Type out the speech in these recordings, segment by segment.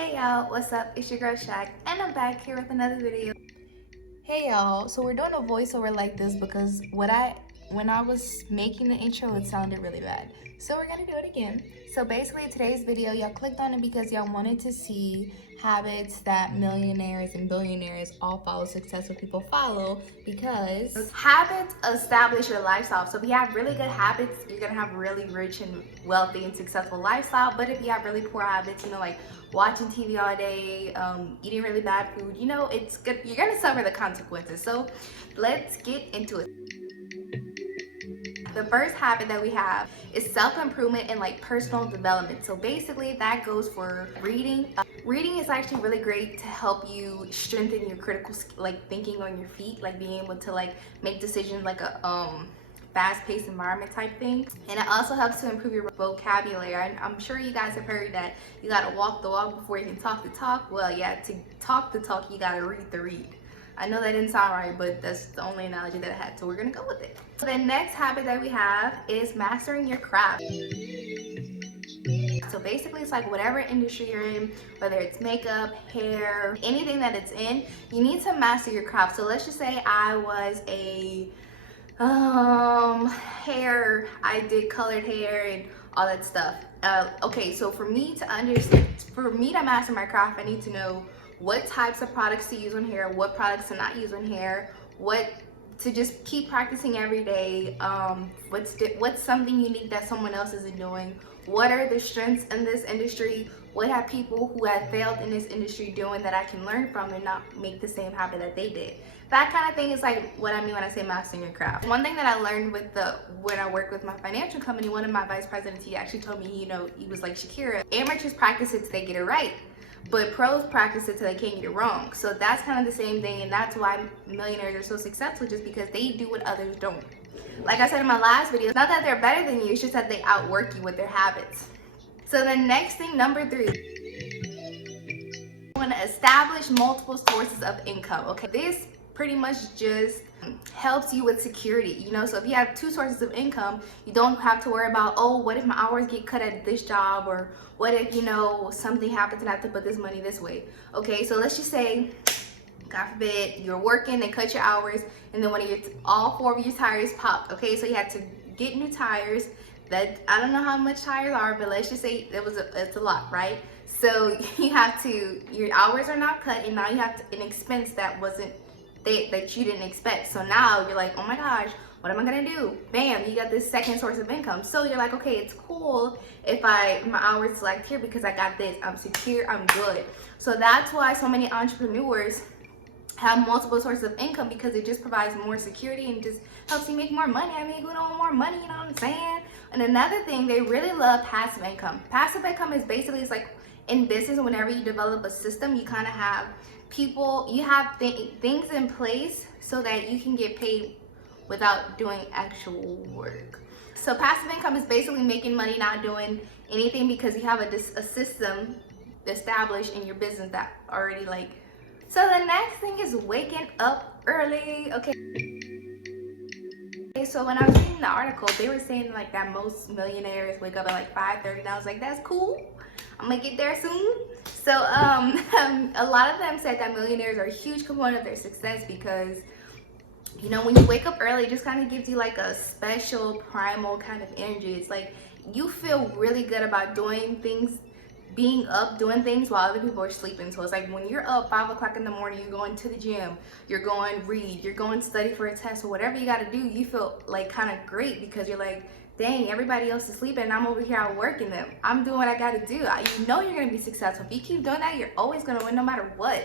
Hey y'all, what's up? It's your girl Shaq, and I'm back here with another video. Hey y'all, so we're doing a voiceover like this because when I was making the intro it sounded really bad. So we're gonna do it again. So basically today's video, y'all clicked on it because y'all wanted to see habits that millionaires and billionaires, all follow successful people follow, because Habits establish your lifestyle. So if you have really good habits, you're gonna have really rich and wealthy and successful lifestyle. But if you have really poor habits, like watching TV all day, eating really bad food, it's good. You're gonna suffer the consequences. So let's get into it. The first habit that we have is self-improvement and personal development. So basically that goes for reading. Reading is actually really great to help you strengthen your critical thinking on your feet, being able to make decisions like a fast-paced environment type thing. And it also helps to improve your vocabulary. I'm sure you guys have heard that you gotta walk the walk before you can talk the talk. Well, yeah, to talk the talk, you gotta read the read. I know that didn't sound right, but that's the only analogy that I had, so we're gonna go with it. So the next habit that we have is mastering your craft. So basically it's like whatever industry you're in, whether it's makeup, hair, anything that it's in, you need to master your craft. So let's just say I was a hair, I did colored hair and all that stuff. Okay, so for me to master my craft, I need to know what types of products to use on hair, what products to not use on hair, what to just keep practicing every day, what's something unique that someone else isn't doing, what are the strengths in this industry, what have people who have failed in this industry doing that I can learn from and not make the same habit that they did. That kind of thing is like what I mean when I say mastering your craft. One thing that I learned when I worked with my financial company, one of my vice presidents, he actually told me, he was like, Shakira, amateurs practice it till they get it right, but pros practice it till they can't get it wrong. So that's kind of the same thing, and that's why millionaires are so successful, just because they do what others don't. Like I said in my last video, it's not that they're better than you, it's just that they outwork you with their habits. So the next thing, number 3, you want to establish multiple sources of income. Okay, this pretty much just helps you with security, so if you have 2 sources of income, you don't have to worry about, oh, what if my hours get cut at this job, or what if something happens and I have to put this money this way. Okay, so let's just say, God forbid, you're working, they cut your hours, and then all 4 of your tires popped. Okay, so you had to get new tires. That, I don't know how much tires are, but let's just say it's a lot, right? So your hours are not cut, and now you have an expense that you didn't expect. So now you're like, oh my gosh, what am I gonna do? Bam, you got this second source of income. So you're like, okay, it's cool if my hours select here because I got this, I'm secure, I'm good. So that's why so many entrepreneurs have multiple sources of income, because it just provides more security and just helps you make more money. I mean, who don't want more money, you know what I'm saying? And another thing, they really love passive income. Passive income is basically, it's like in business, whenever you develop a system, you kind of have things in place so that you can get paid without doing actual work. So passive income is basically making money not doing anything, because you have a system established in your business that already So the next thing is waking up early. Okay, so when I was reading the article, they were saying that most millionaires wake up at 5:30, and I was like, that's cool, I'm gonna get there soon. So a lot of them said that millionaires are a huge component of their success, because when you wake up early, it just kind of gives you a special primal kind of energy. It's like you feel really good about doing things, being up, doing things while other people are sleeping. So it's like when you're up 5 o'clock in the morning, you're going to the gym, you're going read, you're going study for a test, or whatever you got to do, you feel kind of great, because you're like, dang, everybody else is sleeping and I'm over here out working them. I'm doing what I got to do. You're going to be successful. If you keep doing that, you're always going to win no matter what.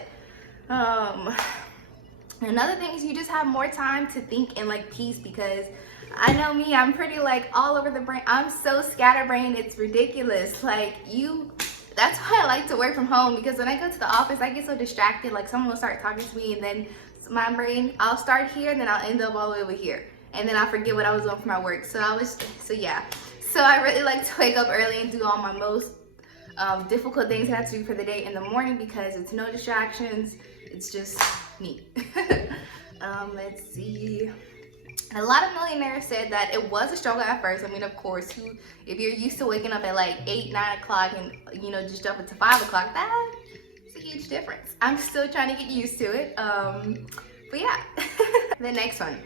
Another thing is you just have more time to think in peace, because I know me, I'm pretty all over the brain. I'm so scatterbrained, it's ridiculous. That's why I like to work from home, because when I go to the office, I get so distracted. Someone will start talking to me, and then my brain, I'll start here, and then I'll end up all the way over here, and then I forget what I was doing for my work. So I really like to wake up early and do all my most difficult things I have to do for the day in the morning, because it's no distractions. It's just me. Let's see. A lot of millionaires said that it was a struggle at first. I mean, of course, if you're used to waking up at 8, 9 o'clock and just jumping to 5 o'clock, that huge difference. I'm still trying to get used to it. But yeah. The next one.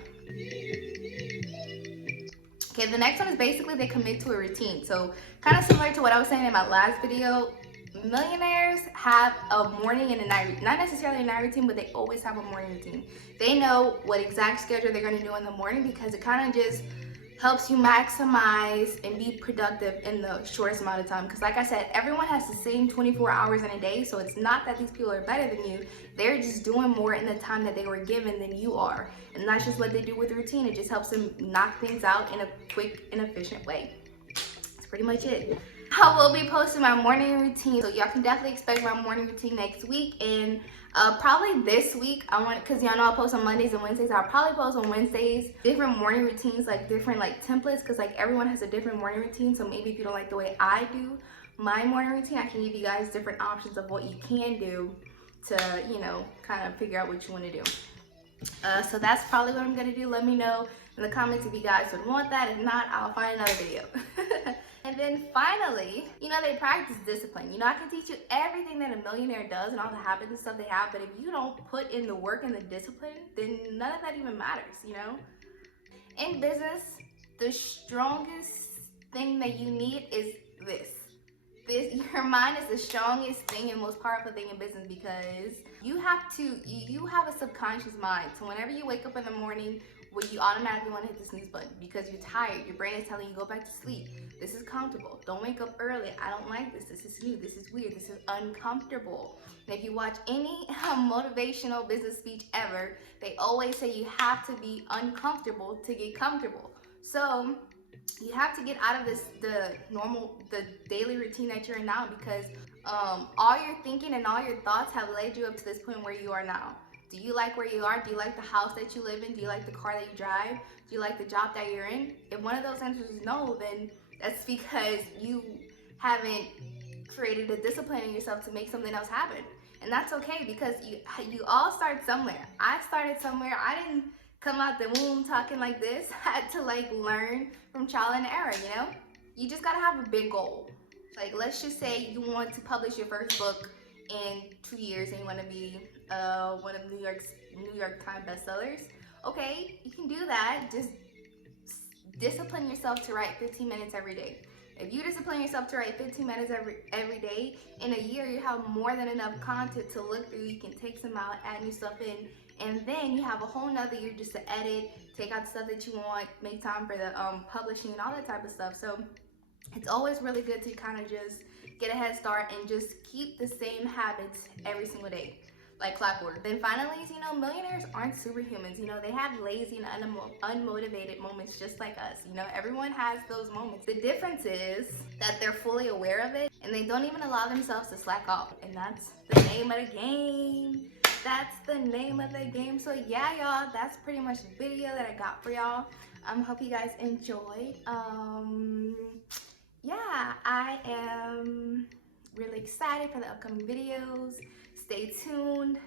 Okay, the next one is basically they commit to a routine. So kind of similar to what I was saying in my last video, millionaires have a morning and a night, not necessarily a night routine, but they always have a morning routine. They know what exact schedule they're gonna do in the morning because it kind of just helps you maximize and be productive in the shortest amount of time. Because like I said, everyone has the same 24 hours in a day, so it's not that these people are better than you. They're just doing more in the time that they were given than you are. And that's just what they do with routine. It just helps them knock things out in a quick and efficient way. That's pretty much it. I will be posting my morning routine, so y'all can definitely expect my morning routine next week. And probably this week, I want, because y'all know I post on Mondays and Wednesdays, I'll probably post on Wednesdays different morning routines, like different like templates, because like everyone has a different morning routine. So maybe if you don't like the way I do my morning routine, I can give you guys different options of what you can do to, you know, kind of figure out what you want to do. So that's probably what I'm gonna do. Let me know in the comments if you guys would want that. If not, I'll find another video. And then finally, you know, they practice discipline. You know, I can teach you everything that a millionaire does and all the habits and stuff they have, but if you don't put in the work and the discipline, then none of that even matters, you know? In business, the strongest thing that you need is this. Your mind is the strongest thing and most powerful thing in business because you have a subconscious mind. So whenever you wake up in the morning, well, you automatically want to hit the snooze button because you're tired. Your brain is telling you go back to sleep. This is comfortable. Don't wake up early. I don't like this. This is new. This is weird. This is uncomfortable. And if you watch any motivational business speech ever, they always say you have to be uncomfortable to get comfortable. So you have to get out of the daily routine that you're in now because all your thinking and all your thoughts have led you up to this point where you are now. Do you like where you are? Do you like the house that you live in? Do you like the car that you drive? Do you like the job that you're in? If one of those answers is no, then that's because you haven't created a discipline in yourself to make something else happen. And that's okay because you all start somewhere. I started somewhere. I didn't come out the womb talking like this. I had to like learn from trial and error, you know? You just gotta have a big goal. Like let's just say you want to publish your first book in 2 years and you want to be one of New York Times bestsellers. Okay, you can do that. Just discipline yourself to write 15 minutes every day. If you discipline yourself to write 15 minutes every day, in a year you have more than enough content to look through. You can take some out, add new stuff in, and then you have a whole nother year just to edit, take out the stuff that you want, make time for the publishing and all that type of stuff. So it's always really good to kind of just get a head start and just keep the same habits every single day, like clockwork. Then finally, you know, millionaires aren't superhumans. You know, they have lazy and unmotivated moments just like us. You know, everyone has those moments. The difference is that they're fully aware of it and they don't even allow themselves to slack off. And that's the name of the game. That's the name of the game. So yeah, y'all, that's pretty much the video that I got for y'all. Hope you guys enjoyed. Yeah, I am really excited for the upcoming videos. Stay tuned.